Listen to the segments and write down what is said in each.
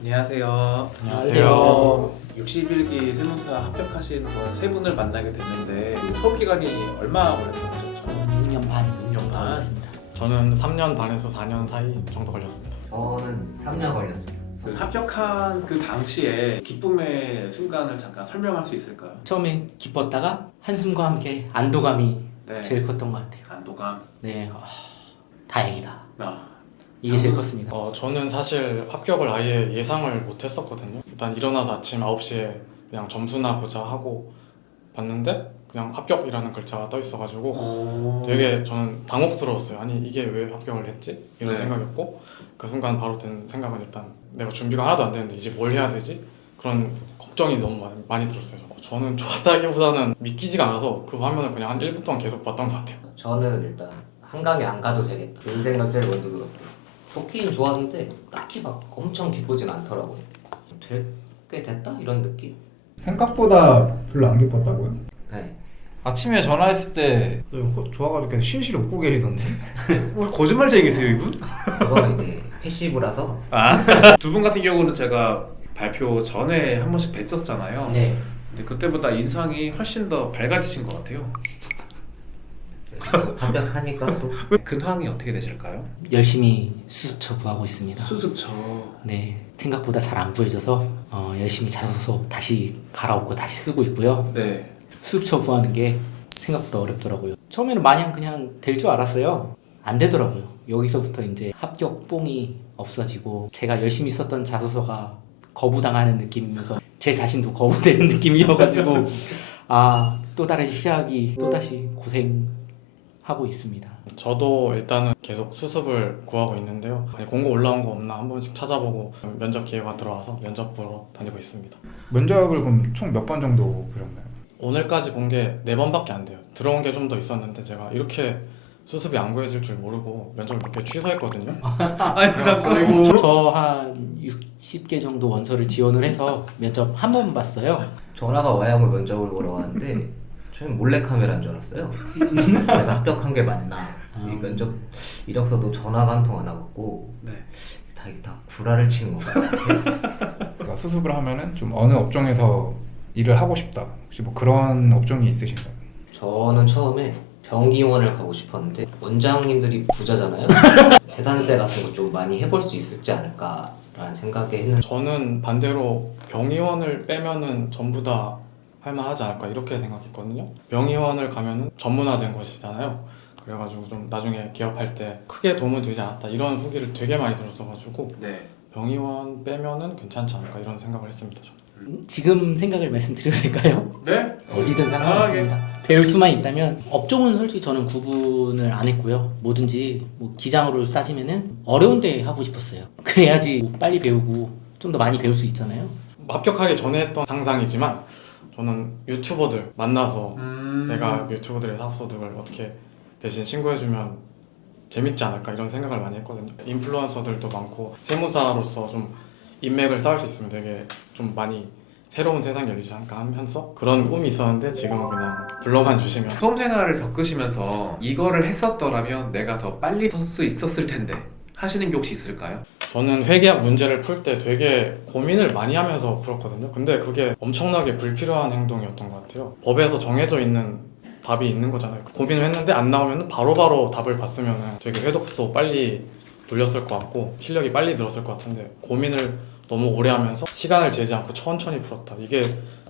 안녕하세요. 안녕하세요. 61기 세무사 합격하신 분 세 분을 만나게 됐는데 수업 기간이 얼마 걸렸다고 하셨죠? 6년 반 6년 반. 걸렸습니다. 저는 3년 반에서 4년 사이 정도 걸렸습니다. 저는 3년 걸렸습니다. 그 합격한 그 당시에 기쁨의 순간을 잠깐 설명할 수 있을까요? 처음엔 기뻤다가 한숨과 함께 안도감이 네. 제일 컸던 것 같아요. 안도감. 네, 다행이다. 아, 이게 제일 컸습니다. 저는 사실 합격을 아예 예상을 못 했었거든요. 일단 일어나서 아침 9시에 그냥 점수나 보자 하고 봤는데 그냥 합격이라는 글자가 떠 있어가지고 되게 저는 당혹스러웠어요. 아니 이게 왜 합격을 했지? 이런 네. 생각이었고 그 순간 바로 든 생각은 일단 내가 준비가 하나도 안 되는데 이제 뭘 해야 되지? 그런 걱정이 너무 많이 들었어요. 저는 좋았다기보다는 믿기지가 않아서 그 화면을 그냥 한 1분 동안 계속 봤던 것 같아요. 저는 일단 한강에 안 가도 되겠다. 이 생각 제일 먼저 들었고 좋긴 좋았는데 딱히 막 엄청 기쁘진 않더라고요. 꽤 됐다? 이런 느낌? 생각보다 별로 안 기뻤다고요? 네. 아침에 전화했을 때 좋아가지고 계속 쉴쉬 웃고 계시던데 왜 거짓말쟁이세요 이분? 그거 이제 패시브라서 두 분 같은 경우는 제가 발표 전에 한 번씩 뵀었잖아요. 네, 근데 그때보다 인상이 훨씬 더 밝아지신 것 같아요. 합격하니까 또 근황이 어떻게 되실까요? 열심히 수습처 구하고 있습니다. 수습처. 네, 생각보다 잘 안 구해져서 열심히 자소서 다시 갈아엎고 다시 쓰고 있고요. 네. 수습처 구하는 게 생각보다 어렵더라고요. 처음에는 마냥 그냥 될 줄 알았어요. 안 되더라고요. 여기서부터 이제 합격 뽕이 없어지고 제가 열심히 썼던 자소서가 거부당하는 느낌이면서 제 자신도 거부되는 느낌이어가지고 또 다른 시작이 또다시 고생하고 있습니다. 저도 일단은 계속 수습을 구하고 있는데요. 공고 올라온 거 없나 한 번씩 찾아보고 면접 기회가 들어와서 면접 보러 다니고 있습니다. 면접을 그럼 총 몇 번 정도 보셨나요? 오늘까지 본 게 4번밖에 안 돼요. 들어온 게 좀 더 있었는데 제가 이렇게 수습이 안 구해질 줄 모르고 면접을 몇 개 취소했거든요. 아니 자꾸. 저 한 60개 정도 원서를 지원을 해서 면접 한 번 봤어요. 전화가 와야만 면접을 보러 왔는데 저는 몰래카메라인 줄 알았어요. 내가 합격한 게 맞나? 이 면접 이력서도 전화가 한 통 안 와갖고 네. 다 구라를 치는 것 같아. 그러니까 수습을 하면은 좀 어느 업종에서 일을 하고 싶다. 혹시 뭐 그런 업종이 있으신가요? 저는 처음에 병기원을 가고 싶었는데 원장님들이 부자잖아요. 재산세 같은 거 좀 많이 해볼 수 있을지 않을까라는 생각에 했는데 저는 반대로 병의원을 빼면은 전부 다 할만하지 않을까 이렇게 생각했거든요. 병의원을 가면은 전문화된 곳이잖아요. 그래가지고 좀 나중에 기업할 때 크게 도움은 되지 않았다 이런 후기를 되게 많이 들었어가지고 네. 병의원 빼면은 괜찮지 않을까 이런 생각을 했습니다. 저는. 지금 생각을 말씀드려도 될까요? 네? 어디든 상관없습니다. 배울 수만 있다면 업종은 솔직히 저는 구분을 안 했고요. 뭐든지 뭐 기장으로 따지면은 어려운 데 하고 싶었어요. 그래야지 뭐 빨리 배우고 좀 더 많이 배울 수 있잖아요. 합격하기 전에 했던 상상이지만 저는 유튜버들 만나서 내가 유튜버들의 사업소득을 어떻게 대신 신고해주면 재밌지 않을까 이런 생각을 많이 했거든요. 인플루언서들도 많고 세무사로서 좀 인맥을 쌓을 수 있으면 되게 좀 많이 새로운 세상이 열리지 않을까 하면서 그런 꿈이 있었는데 지금은 그냥 불러만 주시면 처음 생활을 겪으시면서 이거를 했었더라면 내가 더 빨리 설 수 있었을 텐데 하시는 게 혹시 있을까요? 저는 회계학 문제를 풀 때 되게 고민을 많이 하면서 풀었거든요. 근데 그게 엄청나게 불필요한 행동이었던 것 같아요. 법에서 정해져 있는 답이 있는 거잖아요. 고민을 했는데 안 나오면 바로바로 답을 봤으면 되게 회독수도 빨리 돌렸을 것 같고 실력이 빨리 늘었을 것 같은데 고민을 너무 오래 하면서 시간을 재지 않고 천천히 풀었다. 이게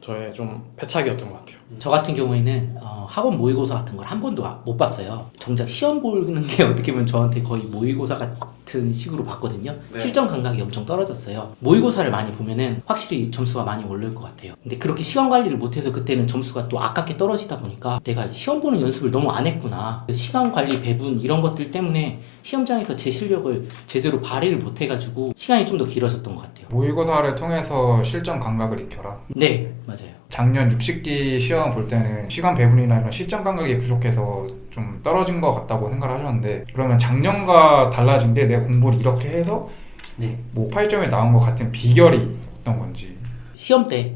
저의 좀 패착이었던 것 같아요. 저 같은 경우에는 학원 모의고사 같은 걸 한 번도 못 봤어요. 정작 시험 보는 게 어떻게 보면 저한테 거의 모의고사 같은 식으로 봤거든요. 네. 실전 감각이 엄청 떨어졌어요. 모의고사를 많이 보면은 확실히 점수가 많이 오를 것 같아요. 근데 그렇게 시간 관리를 못해서 그때는 점수가 또 아깝게 떨어지다 보니까 내가 시험 보는 연습을 너무 안 했구나. 시간 관리 배분 이런 것들 때문에 시험장에서 제 실력을 제대로 발휘를 못 해가지고 시간이 좀 더 길어졌던 것 같아요. 모의고사를 통해서 실전 감각을 익혀라. 네, 맞아요. 작년 60기 시험 볼 때는 시간 배분이나 이런 실전 감각이 부족해서 좀 떨어진 것 같다고 생각을 하셨는데 그러면 작년과 달라진 게 내 공부를 이렇게 해서 네. 뭐 8점에 나온 것 같은 비결이 어떤 건지. 시험 때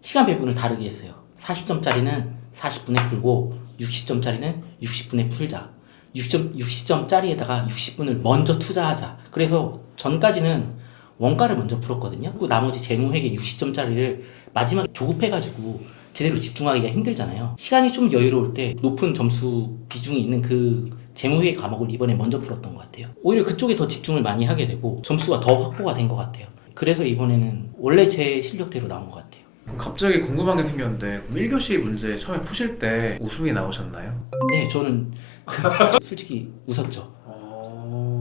시간 배분을 다르게 했어요. 40점짜리는 40분에 풀고 60점짜리는 60분에 풀자. 60점짜리에다가 60분을 먼저 투자하자. 그래서 전까지는 원가를 먼저 풀었거든요. 그리고 나머지 재무회계 60점짜리를 마지막에 조급해가지고 제대로 집중하기가 힘들잖아요. 시간이 좀 여유로울 때 높은 점수 비중이 있는 그 재무회계 과목을 이번에 먼저 풀었던 것 같아요. 오히려 그쪽에 더 집중을 많이 하게 되고 점수가 더 확보가 된 것 같아요. 그래서 이번에는 원래 제 실력대로 나온 것 같아요. 갑자기 궁금한 게 생겼는데, 그럼 1교시 문제 처음에 푸실 때 웃음이 나오셨나요? 네, 저는 솔직히 웃었죠.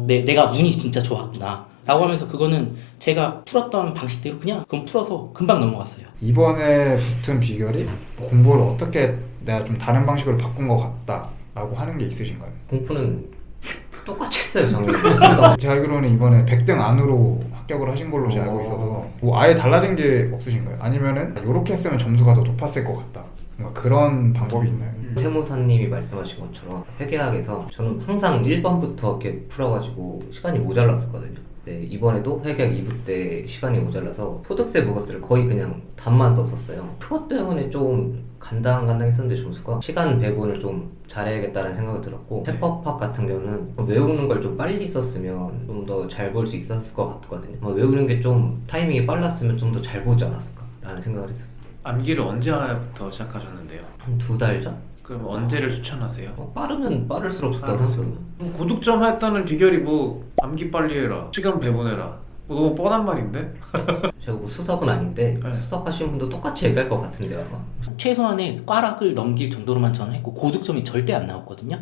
네, 내가 운이 진짜 좋았구나 라고 하면서 그거는 제가 풀었던 방식대로 그냥 그건 풀어서 금방 넘어갔어요. 이번에 붙은 비결이 공부를 어떻게 내가 좀 다른 방식으로 바꾼 것 같다라고 하는 게 있으신가요? 공부는 똑같이 했어요 작년. 제가 알기로는 이번에 100등 안으로 합격을 하신 걸로 제가 알고 있어서 뭐 아예 달라진 게 없으신가요? 아니면은 이렇게 했으면 점수가 더 높았을 것 같다, 뭔가 그런 방법이 있나요? 세무사님이 말씀하신 것처럼 회계학에서 저는 항상 1번부터 이렇게 풀어가지고 시간이 모자랐었거든요. 네, 이번에도 회계학 2부 때 시간이 모자라서 소득세 부가세를 거의 그냥 답만 썼었어요. 그것 때문에 좀 간당간당했었는데 점수가 시간 배분을 좀 잘해야겠다는 생각이 들었고, 세법학 같은 경우는 외우는 걸 좀 빨리 썼으면 좀 더 잘 볼 수 있었을 것 같거든요. 외우는 게 좀 타이밍이 빨랐으면 좀 더 잘 보지 않았을까라는 생각을 했었어요. 암기를 언제부터 시작하셨는데요? 한 2달 전? 그럼 언제를 추천하세요? 빠르면 빠를수록 좋다고 알았어. 생각해요. 그럼 고득점 했다는 비결이 뭐 암기 빨리 해라, 시간 배분해라, 뭐 너무 뻔한 말인데? 제가 뭐 수석은 아닌데 네. 수석하시는 분도 똑같이 얘기할 것 같은데요 아마. 최소한의 꽈락을 넘길 정도로만 저는 했고 고득점이 절대 안 나왔거든요.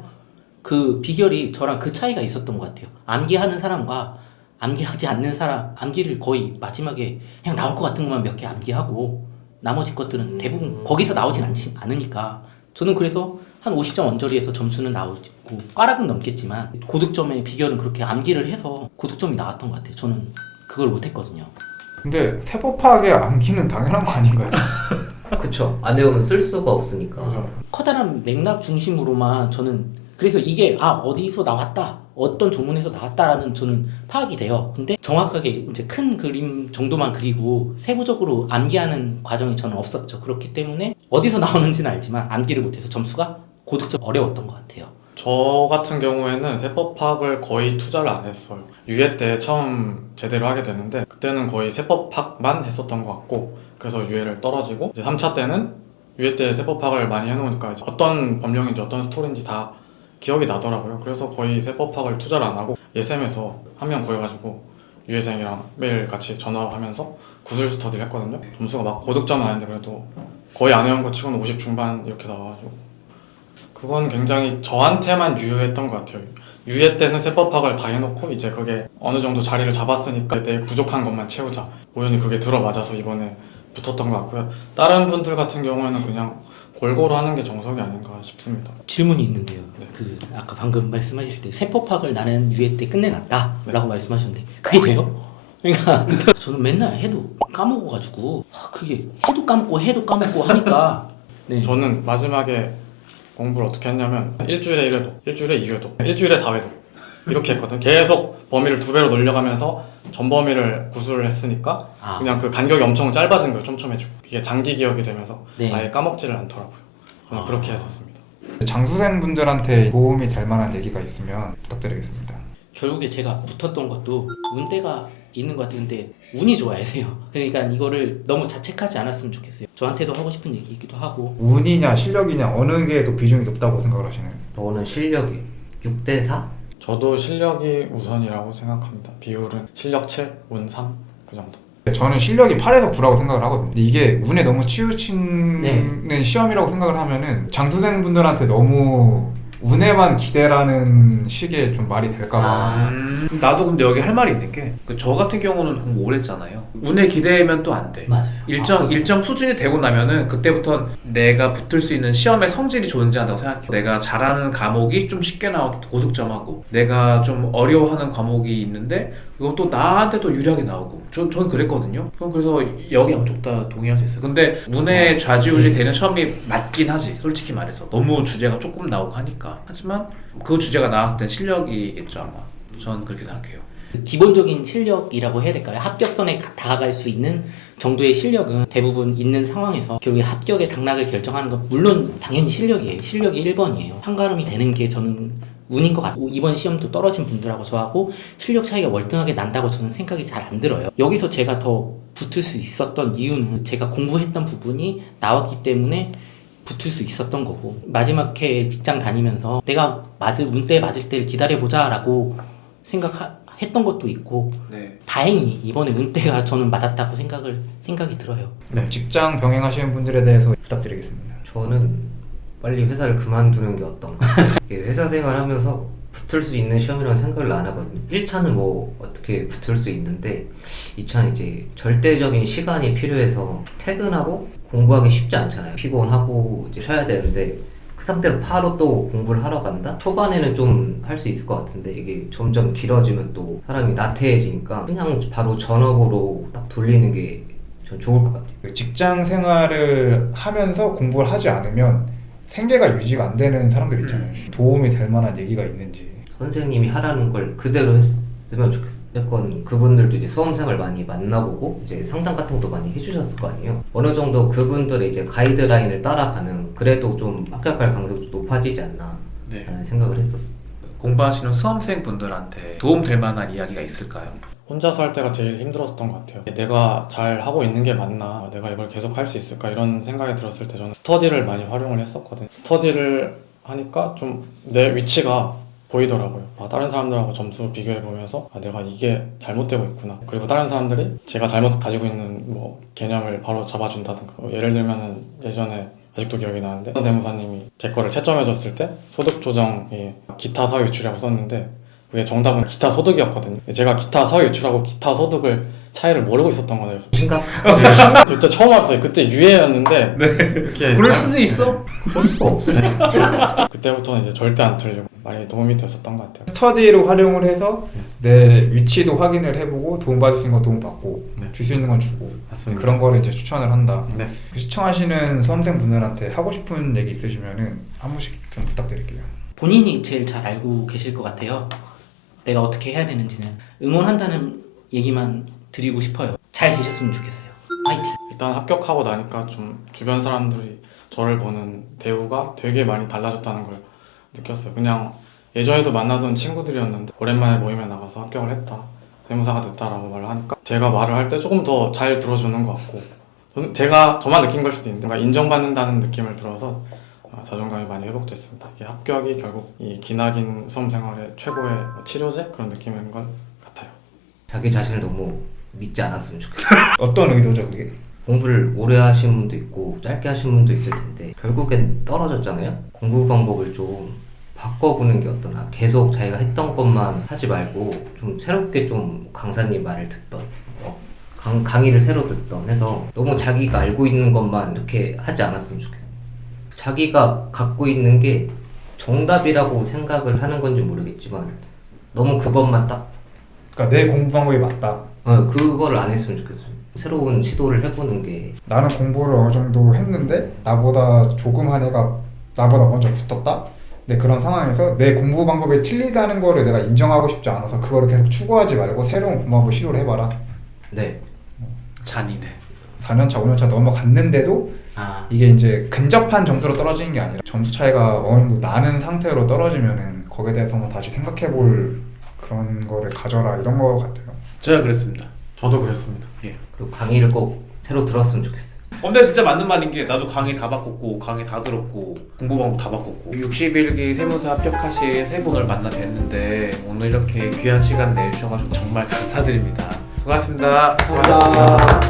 그 비결이 저랑 그 차이가 있었던 것 같아요. 암기하는 사람과 암기하지 않는 사람, 암기를 거의 마지막에 그냥 나올 것 같은 것만 몇 개 암기하고 나머지 것들은 대부분 거기서 나오진 않으니까 저는 그래서 한 50점 언저리에서 점수는 나오고 꽈락은 넘겠지만 고득점의 비결은 그렇게 암기를 해서 고득점이 나왔던 것 같아요. 저는 그걸 못했거든요. 근데 세법학의 암기는 당연한 거 아닌가요? 그쵸. 안 외우면 쓸 수가 없으니까. 커다란 맥락 중심으로만 저는 그래서 이게 어디서 나왔다, 어떤 조문에서 나왔다라는 저는 파악이 돼요. 근데 정확하게 이제 큰 그림 정도만 그리고 세부적으로 암기하는 과정이 저는 없었죠. 그렇기 때문에 어디서 나오는지는 알지만 암기를 못해서 점수가 고득점 어려웠던 것 같아요. 저 같은 경우에는 세법학을 거의 투자를 안 했어요. 유예 때 처음 제대로 하게 되는데 그때는 거의 세법학만 했었던 것 같고, 그래서 유예를 떨어지고 이제 3차 때는 유예 때 세법학을 많이 해놓으니까 이제 어떤 법령인지 어떤 스토리인지 다 기억이 나더라고요. 그래서 거의 세법학을 투자를 안 하고 예쌤에서 한 명 구해가지고 유예생이랑 매일 같이 전화하면서 구술 스터디를 했거든요. 점수가 막 고득점은 아닌데 그래도 거의 안 외운 거 치고는 50 중반 이렇게 나와가지고 그건 굉장히 저한테만 유효했던 것 같아요. 유예 때는 세법학을 다 해놓고 이제 그게 어느 정도 자리를 잡았으니까 그때 부족한 것만 채우자, 우연히 그게 들어맞아서 이번에 붙었던 것 같고요. 다른 분들 같은 경우에는 그냥 골고루 하는 게 정석이 아닌가 싶습니다. 질문이 있는데요. 네. 그 아까 방금 말씀하실 때 세법학을 나는 유예 때 끝내놨다라고 네. 말씀하셨는데 그게 돼요? 그러니까 저는 맨날 해도 까먹어가지고 그게 해도 까먹고 하니까 네. 저는 마지막에 공부를 어떻게 했냐면 일주일에 1회도, 일주일에 2회도, 일주일에 4회도 이렇게 했거든. 계속 범위를 2배로 늘려가면서 전 범위를 구술을 했으니까 그냥 그 간격이 엄청 짧아진 거예요. 촘촘해지고 이게 장기 기억이 되면서 네. 아예 까먹지를 않더라고요. 저는 그렇게 했었습니다. 장수생 분들한테 도움이 될 만한 얘기가 있으면 부탁드리겠습니다. 결국에 제가 붙었던 것도 운대가 있는 것 같아요. 근데 운이 좋아야 돼요. 그러니까 이거를 너무 자책하지 않았으면 좋겠어요. 저한테도 하고 싶은 얘기이기도 하고. 운이냐 실력이냐 어느 게 더 비중이 높다고 생각을 하시나요? 저는 실력이 6대4? 저도 실력이 우선이라고 생각합니다. 비율은 실력 7, 운 3, 그 정도. 저는 실력이 8에서 9라고 생각을 하거든요. 근데 이게 운에 너무 치우치는 네. 시험이라고 생각을 하면은 장수생 분들한테 너무 운에만 기대라는 식의 좀 말이 될까봐. 나도 근데 여기 할 말이 있는 게 저 같은 경우는 공부 오래 했잖아요. 운에 기대면 또 안 돼. 맞아요. 일정 수준이 되고 나면은 그때부터 내가 붙을 수 있는 시험의 성질이 존재한다고 생각해요. 내가 잘하는 과목이 좀 쉽게 나와도 고득점하고, 내가 좀 어려워하는 과목이 있는데 그건 또 나한테 또 유리하게 나오고. 저는 그랬거든요. 그래서 여기 양쪽 다 동의할 수 있어요. 근데 운에 좌지우지 되는 시험이 맞긴 하지, 솔직히 말해서. 너무 주제가 조금 나오고 하니까. 하지만 그 주제가 나왔을 땐 실력이겠죠 아마. 저는 그렇게 생각해요. 기본적인 실력이라고 해야 될까요? 합격선에 다가갈 수 있는 정도의 실력은 대부분 있는 상황에서 결국에 합격의 당락을 결정하는 건 물론 당연히 실력이에요. 실력이 1번이에요. 한가름이 되는 게 저는 운인 것 같고 이번 시험도 떨어진 분들하고 저하고 실력 차이가 월등하게 난다고 저는 생각이 잘 안 들어요. 여기서 제가 더 붙을 수 있었던 이유는 제가 공부했던 부분이 나왔기 때문에 붙을 수 있었던 거고 마지막 해 직장 다니면서 내가 운대 맞을 때를 기다려보자 라고 생각했던 것도 있고 네. 다행히 이번에 운대가 저는 맞았다고 생각이 들어요. 네, 직장 병행하시는 분들에 대해서 부탁드리겠습니다. 저는 빨리 회사를 그만두는 게 어떤가. 이게 회사 생활하면서 붙을 수 있는 시험이라는 생각을 안 하거든요. 1차는 뭐 어떻게 붙을 수 있는데 2차는 이제 절대적인 시간이 필요해서 퇴근하고 공부하기 쉽지 않잖아요. 피곤하고 이제 쉬어야 되는데 그 상태로 바로 또 공부를 하러 간다? 초반에는 좀 할 수 있을 것 같은데 이게 점점 길어지면 또 사람이 나태해지니까 그냥 바로 전업으로 딱 돌리는 게 전 좋을 것 같아요. 직장 생활을 하면서 공부를 하지 않으면 생계가 유지가 안 되는 사람들 있잖아요. 도움이 될 만한 얘기가 있는지. 선생님이 하라는 걸 그대로 했으면 좋겠어요. 어쨌건 그분들도 이제 수험생을 많이 만나보고 이제 상담 같은 것도 많이 해주셨을 거 아니에요. 어느 정도 그분들의 이제 가이드라인을 따라가면 그래도 좀 합격할 가능성이 높아지지 않나 네. 라는 생각을 했었어요. 공부하시는 수험생 분들한테 도움될 만한 이야기가 있을까요? 혼자서 할 때가 제일 힘들었던 것 같아요. 내가 잘 하고 있는 게 맞나, 내가 이걸 계속 할 수 있을까 이런 생각이 들었을 때 저는 스터디를 많이 활용을 했었거든요. 스터디를 하니까 좀 내 위치가 보이더라고요. 다른 사람들하고 점수 비교해 보면서 내가 이게 잘못되고 있구나. 그리고 다른 사람들이 제가 잘못 가지고 있는 뭐 개념을 바로 잡아준다든가. 예를 들면은 예전에 아직도 기억이 나는데 세무사님이 제 거를 채점해 줬을 때 소득 조정이 기타 사후 유출이라고 썼는데 그게 정답은 기타 소득이었거든요. 제가 기타 사후 유출하고 기타 소득을 차이를 모르고 있었던 거예요. 심각? 그때 처음 알았어요. 그때 유예였는데 이렇게 그럴 수도 있어. 그럴 수 없어요. 그때부터는 이제 절대 안 틀리고 많이 도움이 됐었던 것 같아요. 스터디로 활용을 해서 내 위치도 확인을 해보고 도움받을 수 있는 거 도움받고 네. 줄 수 있는 건 주고 맞습니다. 그런 거를 이제 추천을 한다. 네. 시청하시는 수험생분들한테 하고 싶은 얘기 있으시면은 한 번씩 좀 부탁드릴게요. 본인이 제일 잘 알고 계실 것 같아요. 내가 어떻게 해야 되는지는 응원한다는 얘기만 드리고 싶어요. 잘 되셨으면 좋겠어요. 파이팅! 일단 합격하고 나니까 좀 주변 사람들이 저를 보는 대우가 되게 많이 달라졌다는 걸 느꼈어요. 그냥 예전에도 만나던 친구들이었는데 오랜만에 모임에 나가서 합격을 했다, 세무사가 됐다라고 말을 하니까 제가 말을 할 때 조금 더 잘 들어주는 것 같고 저만 느낀 걸 수도 있는데 뭔가 인정받는다는 느낌을 들어서 자존감이 많이 회복됐습니다. 이게 합격이 결국 이 기나긴 수험 생활의 최고의 치료제 그런 느낌인 것 같아요. 자기 자신을 너무 믿지 않았으면 좋겠어요. 어떤 의도죠 그게? 공부를 오래 하신 분도 있고 짧게 하신 분도 있을 텐데 결국엔 떨어졌잖아요. 공부 방법을 좀 바꿔보는 게 어떠나. 계속 자기가 했던 것만 하지 말고 좀 새롭게 좀 강사님 말을 듣던 강의를 새로 듣던 해서 너무 자기가 알고 있는 것만 이렇게 하지 않았으면 좋겠어요. 자기가 갖고 있는 게 정답이라고 생각을 하는 건지 모르겠지만 너무 그것만 딱 그러니까 내 공부 방법이 맞다. 그거를 안 했으면 좋겠어요. 새로운 시도를 해보는 게. 나는 공부를 어느 정도 했는데 나보다 조금 한 애가 나보다 먼저 붙었다? 근데 그런 상황에서 내 공부 방법이 틀리다는 거를 내가 인정하고 싶지 않아서 그거를 계속 추구하지 말고 새로운 공부 방법을 시도를 해봐라. 네. 잔인해. 4년차, 5년차 넘어갔는데도 이게 이제 근접한 점수로 떨어지는 게 아니라 점수 차이가 어느 정도 나는 상태로 떨어지면은 거기에 대해서 한번 다시 생각해볼 그런 거를 가져라 이런 거 같아요. 제가 그랬습니다. 저도 그랬습니다. 그리고 강의를 꼭 새로 들었으면 좋겠어요. 근데 진짜 맞는 말인 게 나도 강의 다 바꿨고 강의 다 들었고 공부 방법 다 바꿨고 61기 세무사 합격하신 세 분을 만나 뵀는데 오늘 이렇게 귀한 시간 내주셔가지고 정말 감사드립니다. 수고하셨습니다. 감사합니다.